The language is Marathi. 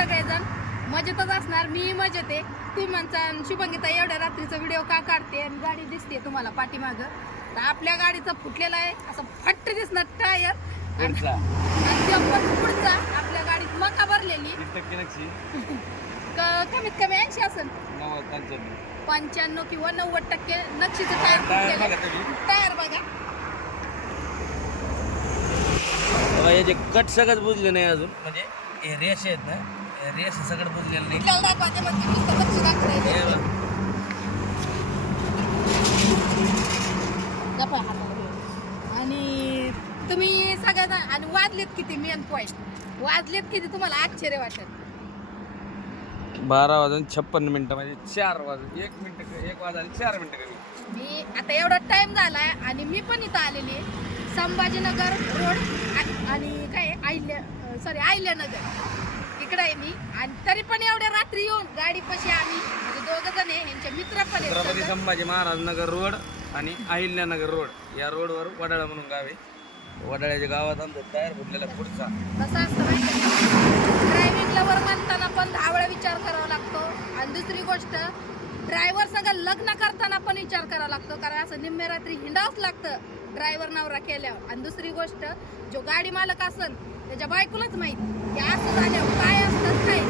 सगळेजण मजेतच असणार. मी मजेत आहे. तुम्ही म्हणता शुभंगीता एवढ्या रात्रीचा व्हिडिओ का काढते आणि गाडी दिसते तुम्हाला पाठीमागं. तर आपल्या गाडीचा फुटलेला आहे असं फट्ट दिसणार टायर आणि पुढचा आपल्या गाडीत मका भरलेली कमीत कमी 80 असेल 95 किंवा 90% नक्षीचं टायर बघा. याचे कट सगळं बुजले नाही अजून, म्हणजे हे रेष आहेत ना, रेष सगळं बुजलेलं नाही. आणि तुम्ही सगळ्यांना आणि वाजलेत किती मेन पॉइंट वाजलेत किती तुम्हाला आश्चर्य वाटेल. 12:56 म्हणजे 4 वाजून 1 मिनिट 1 वाजायला 4 मिनिटं कमी. मी आता एवढा टाइम झालाय आणि मी पण इथं आलेली आहे संभाजीनगर रोड आणि काय अहिल्यानगर इकडे आहे मी. आणि तरी पण एवढ्या रात्री येऊन गाडी पशी आम्ही म्हणजे दोघं जण आहे, यांचे मित्र पण आहेत. छत्रपती संभाजी महाराज नगर रोड आणि अहिल्यानगर रोड या रोडवर वडाळा म्हणून गाव आहे. वडाळ्याच्या गावात आमचं टायर फुटलेला पुढचा. कसं असतं माहिती ड्रायव्हिंग लवर म्हणताना पण 10 वेळा विचार करावा लागतो. आणि दुसरी गोष्ट ड्रायव्हर सगळं लग्न करताना पण विचार करावा लागतो, कारण असं निम्म्या रात्री हिंडावंच लागतं ड्रायव्हर नवरा केल्यावर. आणि दुसरी गोष्ट जो गाडी मालक असेल त्याच्या बायकोलाच माहिती की असं झाल्यावर काय असतं काय